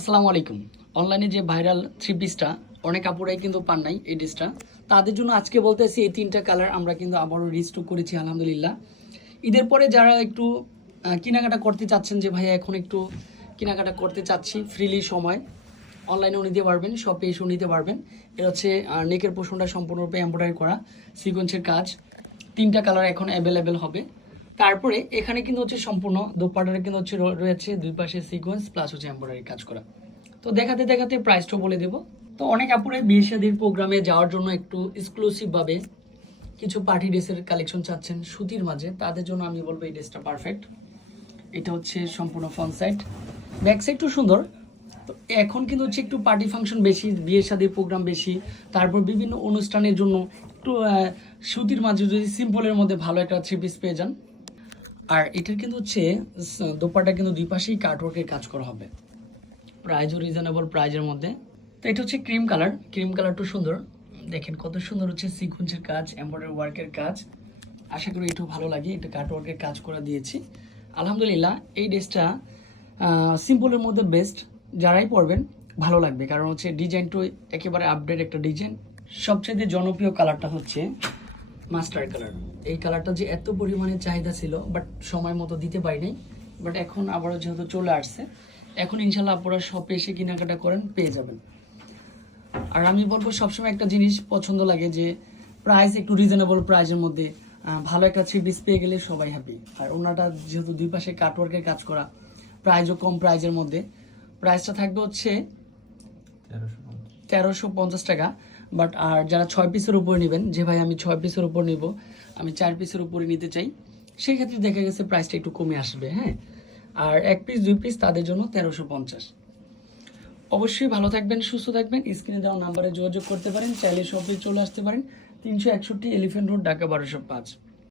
আসসালামু আলাইকুম। অনলাইনে যে ভাইরাল থ্রি পিসটা অনেক আপুরাই কিন্তু পান নাই এই ড্রেসটা তাদের জন্য আজকে বলতেছি এই তিনটা কালার আমরা কিন্তু আবারও রিস্টক করেছি, আলহামদুলিল্লাহ। ঈদের পরে যারা একটু কেনাকাটা করতে চাচ্ছেন যে ভাইয়া এখন একটু কেনাকাটা করতে চাচ্ছি ফ্রিলি সময় অনলাইনেও নিতে পারবেন শপে এসেও নিতে পারবেন। এটা হচ্ছে নেকের পোষণটা সম্পূর্ণরূপে এম্ব্রয়ডারি করা সিকোয়েন্সের কাজ। তিনটা কালার এখন অ্যাভেলেবেল হবে। তারপরে এখানে কিন্তু হচ্ছে সম্পূর্ণ দোপাটারে কিন্তু হচ্ছে রয়েছে দুই পাশে সিকোয়েন্স প্লাস হচ্ছে এম্ব্রয়ডারি কাজ করা। তো দেখাতে দেখাতে প্রাইসটাও বলে দেবো। তো অনেক আপুরাই বিয়ে শাদির প্রোগ্রামে যাওয়ার জন্য একটু এক্সক্লুসিভ ভাবে কিছু পার্টি ড্রেসের কালেকশন চাচ্ছেন সুতির মাঝে। তাদের জন্য আমি বলব এই ড্রেসটা পারফেক্ট এটা হচ্ছে সম্পূর্ণ ফ্রন্ট সাইড ব্যাক সাইডটাও সুন্দর। তো এখন কিন্তু হচ্ছে একটু পার্টি ফাংশন বেশি, বিয়ে শাদির প্রোগ্রাম বেশি। তারপর বিভিন্ন অনুষ্ঠানের জন্য একটু সুতির মাঝে যদি সিম্পলের মধ্যে ভালো একটা থ্রি পিস পেয়ে যান। আর এটার কিন্তু হচ্ছে দোপাটা কিন্তু দুই পাশেই কাটওয়ার্কের কাজ করা হবে। প্রাইজও রিজনেবল প্রাইজের মধ্যে। তো এটা হচ্ছে ক্রিম কালার ক্রিম কালারটা সুন্দর। দেখেন কত সুন্দর হচ্ছে সিকুয়েন্সের কাজ এমব্রয়ডারি ওয়ার্কের কাজ। আশা করি এটাও ভালো লাগে, এটা কাটওয়ার্কের কাজ করা দিয়েছি। আলহামদুলিল্লাহ, এই ড্রেসটা সিম্পলের মধ্যে বেস্ট যারাই পরবেন, ভালো লাগবে। কারণ হচ্ছে ডিজাইনটা একেবারে আপডেট একটা ডিজাইন সবচেয়ে জনপ্রিয় কালারটা হচ্ছে মাস্টার কালার। এই কালারটা যে এত পরিমাণে চাহিদা ছিল বাট সময় মতো দিতে পারিনি। বাট এখন আবারও যেহেতু চলে আসছে, এখন ইনশাল্লাহ আপনারা শপে এসে কেনাকাটা করেন, পেয়ে যাবেন। আর আমি বলব, সবসময় একটা জিনিস পছন্দ লাগে যে প্রাইস একটু রিজনেবল প্রাইসের মধ্যে ভালো একটা থ্রি পিস পেয়ে গেলে সবাই হ্যাপি আর ওনাটা যেহেতু দুই পাশে কাটওয়ার্কের কাজ করা প্রাইসও কম প্রাইজের মধ্যে। প্রাইসটা থাকবে হচ্ছে তেরোশো পঞ্চাশ টাকা বাট আর যারা ছয় পিসের উপরে নেবেন, যে ভাই আমি ছয় পিসের উপর নিব, আমি চার পিসের উপরে নিতে চাই সেই ক্ষেত্রে দেখা গেছে প্রাইসটা একটু কমে আসবে হ্যাঁ? আর এক পিস দুই পিস তাদের জন্য তেরোশো পঞ্চাশ। অবশ্যই ভালো থাকবেন, সুস্থ থাকবেন স্ক্রিনে দেওয়া নাম্বারে যোগাযোগ করতে পারেন, চাইলে শপে চলে আসতে পারেন, তিনশো একষট্টি এলিফেন্ট রোড ঢাকা বারোশো পাঁচ।